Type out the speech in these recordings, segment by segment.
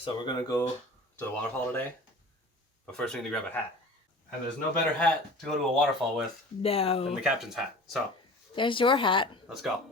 So we're gonna go to the waterfall today, but first we need to grab a hat. And there's no better hat to go to a waterfall with than the captain's hat. So there's your hat. Let's go.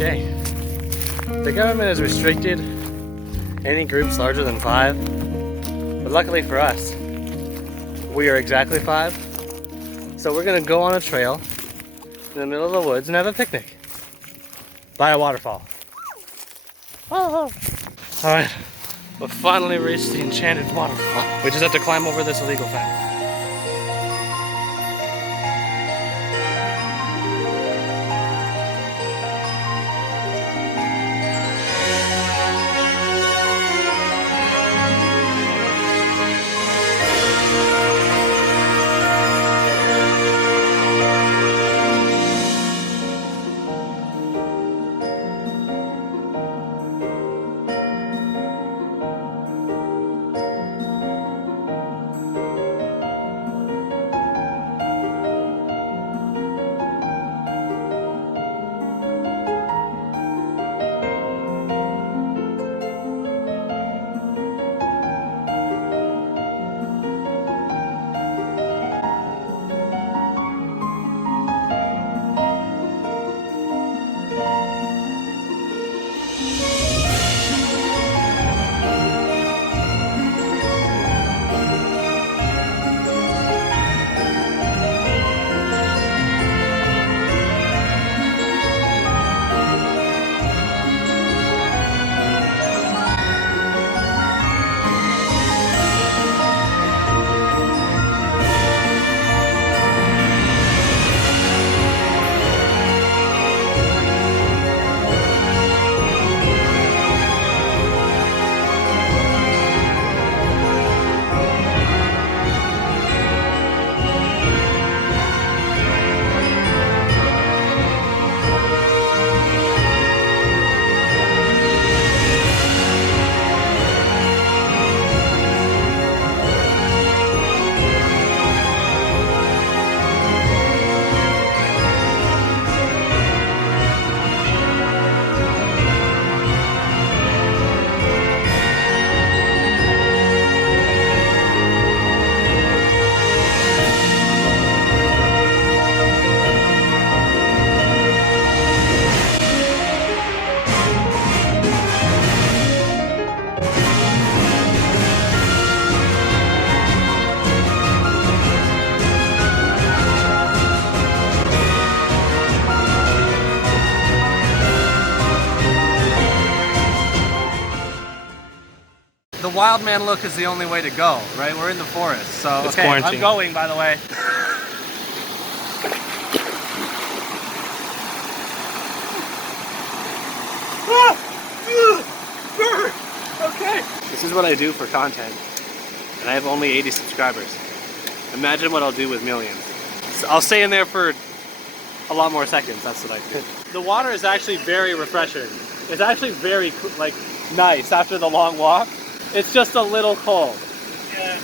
Okay, the government has restricted any groups larger than 5, but luckily for us, we are exactly 5. So we're gonna go on a trail in the middle of the woods and have a picnic by a waterfall. Oh. All right, we've finally reached the Enchanted Waterfall. We just have to climb over this illegal fence. the wild man look is the only way to go, right? We're in the forest, so It's okay, quarantine. I'm going, by the way. Okay. This is what I do for content, and I have only 80 subscribers. Imagine what I'll do with millions. So I'll stay in there for a lot more seconds. That's what I do. The water is actually very refreshing. It's actually very like nice after the long walk. It's just a little cold. Yeah.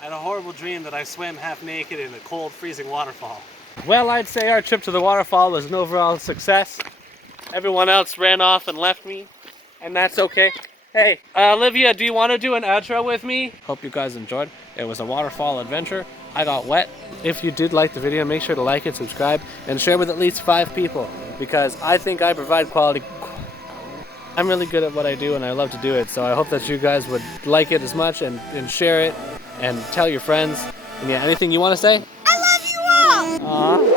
I had a horrible dream that I swam half naked in a cold, freezing waterfall. Well, I'd say our trip to the waterfall was an overall success. Everyone else ran off and left me, and that's okay. Hey, Olivia, do you want to do an outro with me? Hope you guys enjoyed. It was a waterfall adventure. I got wet. If you did like the video, make sure to like it, subscribe, and share with at least 5 people, because I think I provide quality. I'm really good at what I do, and I love to do it, so I hope that you guys would like it as much and share it and tell your friends. And yeah, anything you want to say? I love you all! Aww.